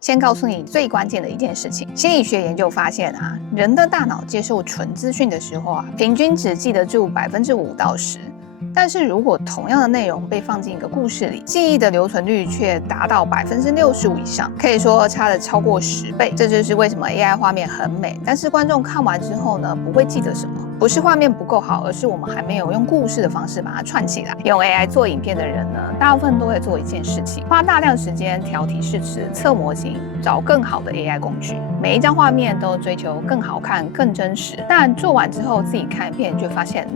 先告诉你最关键的一件事情，心理学研究发现人的大脑接受纯资讯的时候平均只记得住5%到10%。但是如果同样的内容被放进一个故事里，记忆的留存率却达到65%以上，可以说差了超过10倍。这就是为什么 AI 画面很美，但是观众看完之后呢，不会记得什么。不是画面不够好，而是我们还没有用故事的方式把它串起来。用 AI 做影片的人呢，大部分都会做一件事情，花大量时间调提示词、测模型，找更好的 AI 工具。每一张画面都追求更好看、更真实，但做完之后自己看一遍，就发现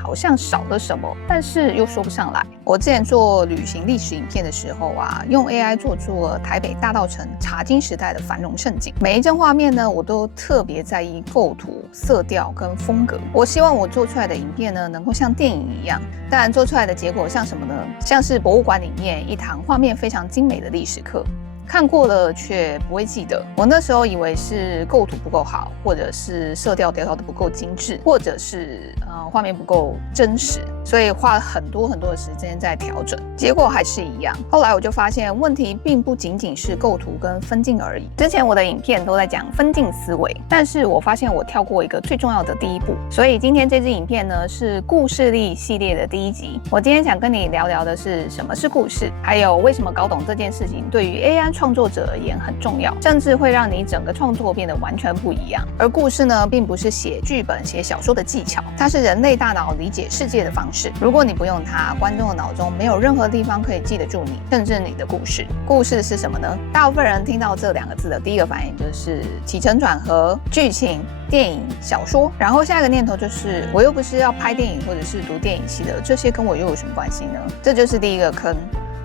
好像少了什么，但是又说不上来。我之前做旅行历史影片的时候用 AI 做出了台北大稻埕茶经时代的繁荣盛景。每一张画面呢，我都特别在意构图、色调跟风格。我希望我做出来的影片呢，能够像电影一样，但做出来的结果像什么呢？像是博物馆里面一堂画面非常精美的历史课。看过了却不会记得。我那时候以为是构图不够好，或者是色调调的不够精致，或者是画面不够真实，所以花了很多的时间在调整，结果还是一样。后来我就发现问题并不仅仅是构图跟分镜而已。之前我的影片都在讲分镜思维，但是我发现我跳过一个最重要的第一步。所以今天这支影片呢，是故事力系列的第1集。我今天想跟你聊聊的是什么是故事，还有为什么搞懂这件事情对于 AI 创作者而言很重要，甚至会让你整个创作变得完全不一样。而故事呢，并不是写剧本、写小说的技巧，它是人类大脑理解世界的方式。如果你不用它，观众的脑中没有任何地方可以记得住你，甚至你的故事。故事是什么呢？大部分人听到这2个字的第一个反应就是起承转合、剧情、电影、小说，然后下一个念头就是我又不是要拍电影或者是读电影系的，这些跟我又有什么关系呢？这就是第一个坑。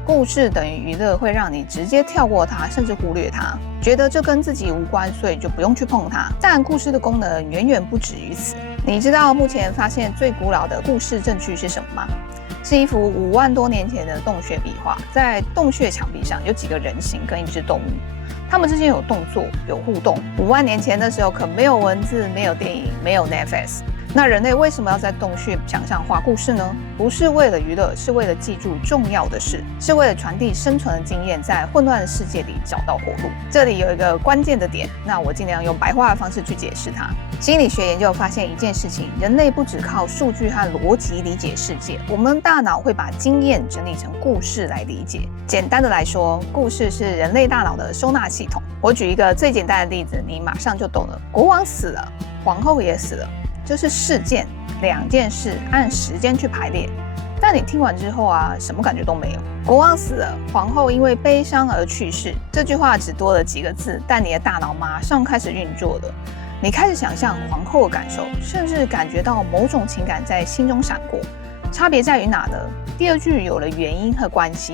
故事等于娱乐，会让你直接跳过它，甚至忽略它，觉得这跟自己无关，所以就不用去碰它。但故事的功能远远不止于此。你知道目前发现最古老的故事证据是什么吗？是一幅5万多年前的洞穴壁画，在洞穴墙壁上有几个人形跟一只动物，它们之间有动作，有互动。5万年前的时候可没有文字，没有电影，没有 Netflix。那人类为什么要在洞穴墙上画故事呢？不是为了娱乐，是为了记住重要的事，是为了传递生存的经验，在混乱的世界里找到活路。这里有一个关键的点，那我尽量用白话的方式去解释它。心理学研究发现一件事情，人类不只靠数据和逻辑理解世界，我们大脑会把经验整理成故事来理解。简单的来说，故事是人类大脑的收纳系统。我举一个最简单的例子，你马上就懂了。国王死了，皇后也死了，这是事件，2件事按时间去排列。但你听完之后什么感觉都没有。国王死了，皇后因为悲伤而去世，这句话只多了几个字，但你的大脑马上开始运作了。你开始想象皇后的感受，甚至感觉到某种情感在心中闪过。差别在于哪呢？第2句有了原因和关系。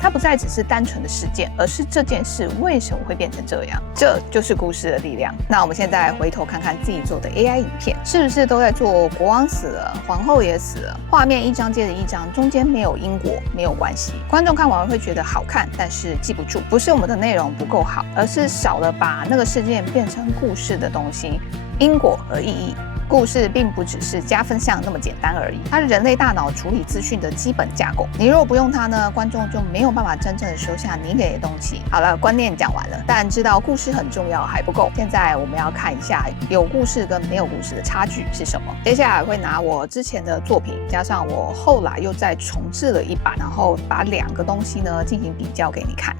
它不再只是单纯的事件，而是这件事为什么会变成这样，这就是故事的力量。那我们现在回头看看自己做的 AI 影片，是不是都在做国王死了，皇后也死了，画面一张接着一张，中间没有因果，没有关系。观众看完会觉得好看，但是记不住。不是我们的内容不够好，而是少了把那个事件变成故事的东西，因果和意义。故事并不只是加分项那么简单而已，它是人类大脑处理资讯的基本架构。你如果不用它呢，观众就没有办法真正的收下你给的东西。好了，观念讲完了，但知道故事很重要还不够。现在我们要看一下有故事跟没有故事的差距是什么。接下来会拿我之前的作品，加上我后来又再重制了一版，然后把2个东西呢进行比较给你看。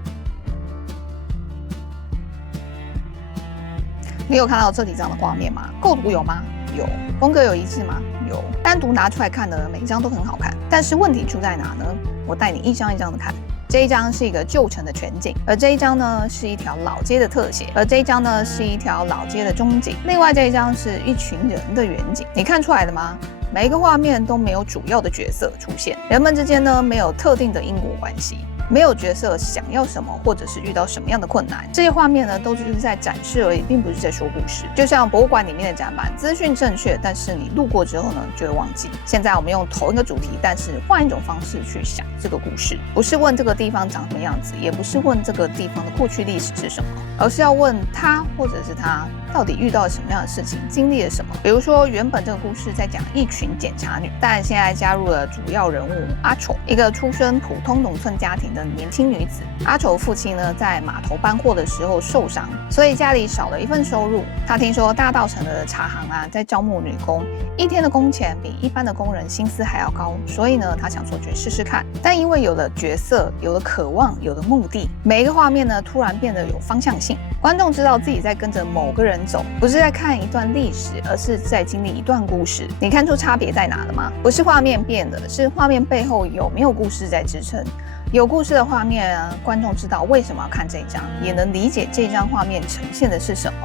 你有看到这几张的画面吗？构图有吗？有。风格有一致吗？有。单独拿出来看呢，每一张都很好看。但是问题出在哪呢？我带你一张一张的看。这一张是一个旧城的全景，而这一张呢是一条老街的特写，而这一张呢是一条老街的中景，另外这一张是一群人的远景。你看出来了吗？每一个画面都没有主要的角色出现，人们之间呢没有特定的因果关系。没有角色想要什么，或者是遇到什么样的困难，这些画面呢，都只是在展示而已，并不是在说故事。就像博物馆里面的展板，资讯正确，但是你路过之后呢，就会忘记。现在我们用同一个主题，但是换一种方式去想这个故事，不是问这个地方长什么样子，也不是问这个地方的过去历史是什么，而是要问他或者是他到底遇到了什么样的事情，经历了什么。比如说，原本这个故事在讲一群检察女，但现在加入了主要人物阿丑，一个出身普通农村家庭的年轻女子。阿丑父亲呢，在码头搬货的时候受伤，所以家里少了一份收入。他听说大稻埕的茶行啊，在招募女工，一天的工钱比一般的工人薪资还要高，所以呢，他想说去试试看。但因为有了角色，有了渴望，有了目的，每一个画面呢，突然变得有方向性。观众知道自己在跟着某个人走，不是在看一段历史，而是在经历一段故事。你看出差别在哪了吗？不是画面变了，是画面背后有没有故事在支撑。有故事的画面啊，观众知道为什么要看这一张，也能理解这张画面呈现的是什么。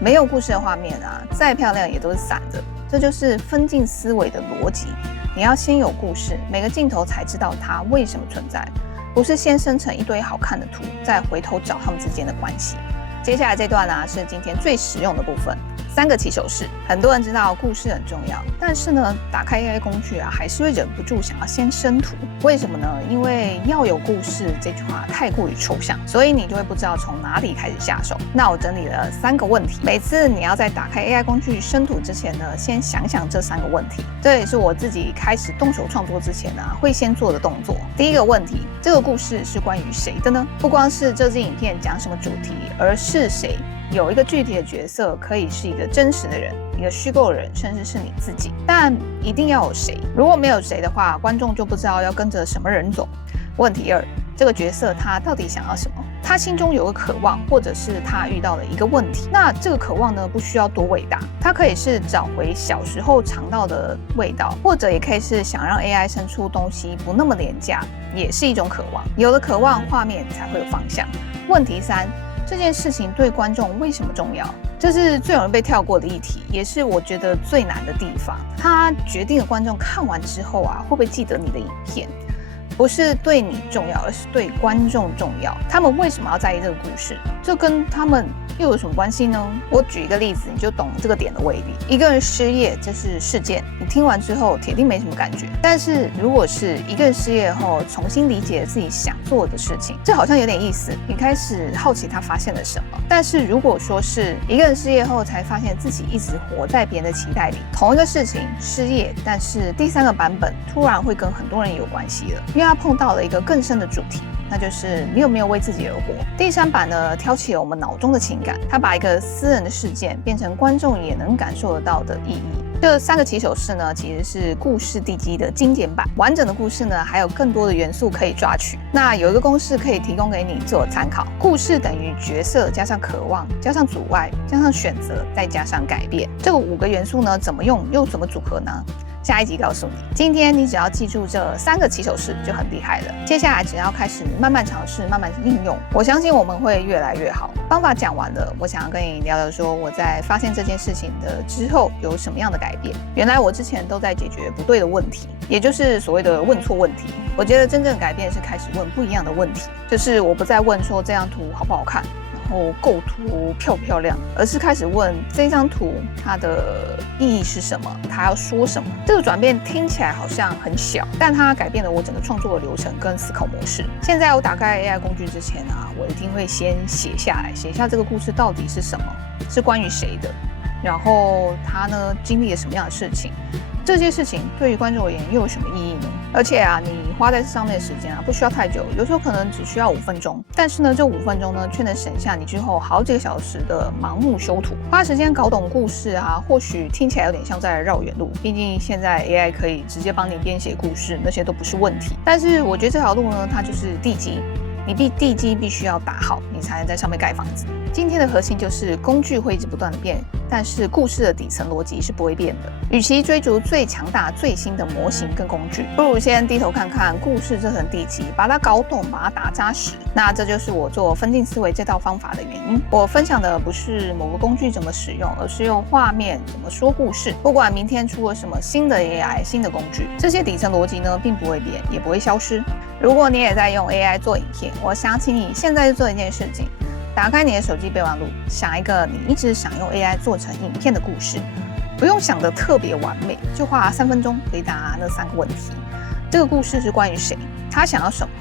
没有故事的画面啊，再漂亮也都是散的。这就是分镜思维的逻辑。你要先有故事，每个镜头才知道它为什么存在，不是先生成一堆好看的图，再回头找它们之间的关系。接下来这段啊，是今天最实用的部分，3个起手式。很多人知道故事很重要，但是呢，打开 AI 工具啊，还是会忍不住想要先生图。为什么呢？因为要有故事这句话太过于抽象，所以你就会不知道从哪里开始下手。那我整理了3个问题，每次你要在打开 AI 工具生图之前呢，先想想这3个问题。这也是我自己开始动手创作之前啊，会先做的动作。第一个问题，这个故事是关于谁的呢？不光是这支影片讲什么主题，而是谁。有一个具体的角色，可以是一个真实的人，一个虚构的人，甚至是你自己，但一定要有谁。如果没有谁的话，观众就不知道要跟着什么人走。问题2，这个角色他到底想要什么？他心中有个渴望，或者是他遇到了一个问题。那这个渴望呢，不需要多伟大，它可以是找回小时候尝到的味道，或者也可以是想让 AI 生出东西不那么廉价，也是一种渴望。有了渴望，画面才会有方向。问题3，这件事情对观众为什么重要？这是最容易被跳过的议题，也是我觉得最难的地方。它决定了观众看完之后啊，会不会记得你的影片。不是对你重要，而是对观众重要。他们为什么要在意这个故事？这跟他们又有什么关系呢？我举一个例子，你就懂这个点的威力。一个人失业，这是事件，你听完之后铁定没什么感觉。但是如果是一个人失业后重新理解自己想做的事情，这好像有点意思。你开始好奇他发现了什么。但是如果说是一个人失业后才发现自己一直活在别人的期待里，同一个事情失业，但是第3个版本突然会跟很多人有关系了，因为他碰到了一个更深的主题。那就是你有没有为自己而活。第3版呢，挑起了我们脑中的情感，它把一个私人的事件变成观众也能感受得到的意义。这3个起手式呢，其实是故事地基的精简版。完整的故事呢，还有更多的元素可以抓取。那有一个公式可以提供给你做参考：故事等于角色加上渴望加上阻碍加上选择再加上改变。这个5个元素呢，怎么用又怎么组合呢？下一集告诉你。今天你只要记住这3个起手式就很厉害了。接下来只要开始慢慢尝试，慢慢应用，我相信我们会越来越好。方法讲完了，我想要跟你聊聊说我在发现这件事情的之后有什么样的改变。原来我之前都在解决不对的问题，也就是所谓的问错问题。我觉得真正改变是开始问不一样的问题，就是我不再问说这张图好不好看，构图漂不漂亮，而是开始问这张图它的意义是什么，它要说什么。这个转变听起来好像很小，但它改变了我整个创作的流程跟思考模式。现在我打开 AI 工具之前啊，我一定会先写下来，写下这个故事到底是什么，是关于谁的，然后他呢经历了什么样的事情。这些事情对于观众而言又有什么意义呢？而且啊，你花在这上面的时间啊，不需要太久，有时候可能只需要5分钟。但是呢，这5分钟呢，却能省下你之后好几个小时的盲目修图。花时间搞懂故事啊，或许听起来有点像在绕远路。毕竟现在 AI 可以直接帮你编写故事，那些都不是问题。但是我觉得这条路呢，它就是地基。你地基必须要打好，你才能在上面盖房子。今天的核心就是工具会一直不断的变，但是故事的底层逻辑是不会变的。与其追逐最强大最新的模型跟工具，不如先低头看看故事这层地基，把它搞懂，把它打扎实。那这就是我做分镜思维这套方法的原因。我分享的不是某个工具怎么使用，而是用画面怎么说故事。不管明天出了什么新的 AI 新的工具，这些底层逻辑呢并不会变，也不会消失。如果你也在用 AI 做影片，我想请你现在就做一件事情，打开你的手机备忘录，想一个你一直想用 AI 做成影片的故事，不用想得特别完美，就花3分钟回答那3个问题。这个故事是关于谁？他想要什么？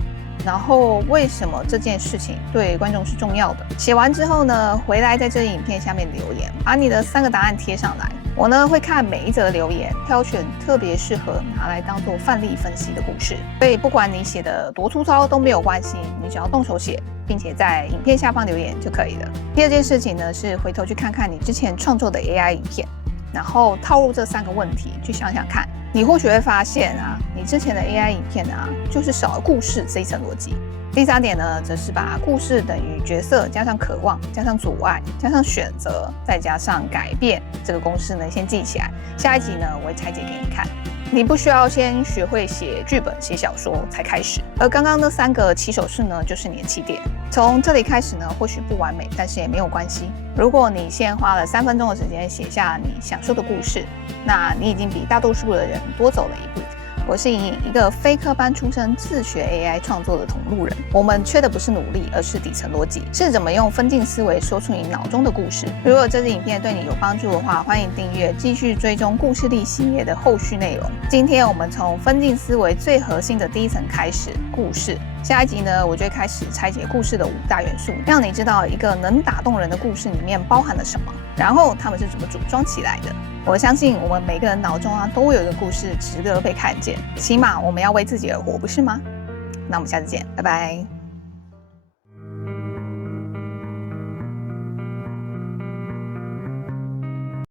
然后为什么这件事情对观众是重要的。写完之后呢，回来在这影片下面留言，把你的3个答案贴上来。我呢会看每一则留言，挑选特别适合拿来当做范例分析的故事。所以不管你写的多粗糙都没有关系，你只要动手写，并且在影片下方留言就可以了。第二件事情呢是回头去看看你之前创作的 AI 影片，然后套入这3个问题去想想看，你或许会发现啊，你之前的 AI 影片啊，就是少了故事这一层逻辑。第3点呢，则是把故事等于角色加上渴望加上阻碍加上选择再加上改变这个公式呢，先记起来。下一集呢，我会拆解给你看。你不需要先学会写剧本、写小说才开始，而刚刚那3个起手式呢，就是你的起点。从这里开始呢，或许不完美，但是也没有关系。如果你先花了3分钟的时间写下你想说的故事，那你已经比大多数的人多走了一步。我是莹莹，一个非科班出身、自学 AI 创作的同路人。我们缺的不是努力，而是底层逻辑，是怎么用分镜思维说出你脑中的故事。如果这支影片对你有帮助的话，欢迎订阅，继续追踪故事力系列的后续内容。今天我们从分镜思维最核心的第一层开始，故事。下一集呢，我就会开始拆解故事的5大元素，让你知道一个能打动人的故事里面包含了什么，然后他们是怎么组装起来的。我相信我们每个人脑中啊，都有一个故事值得被看见，起码我们要为自己而活，不是吗？那我们下次见，拜拜。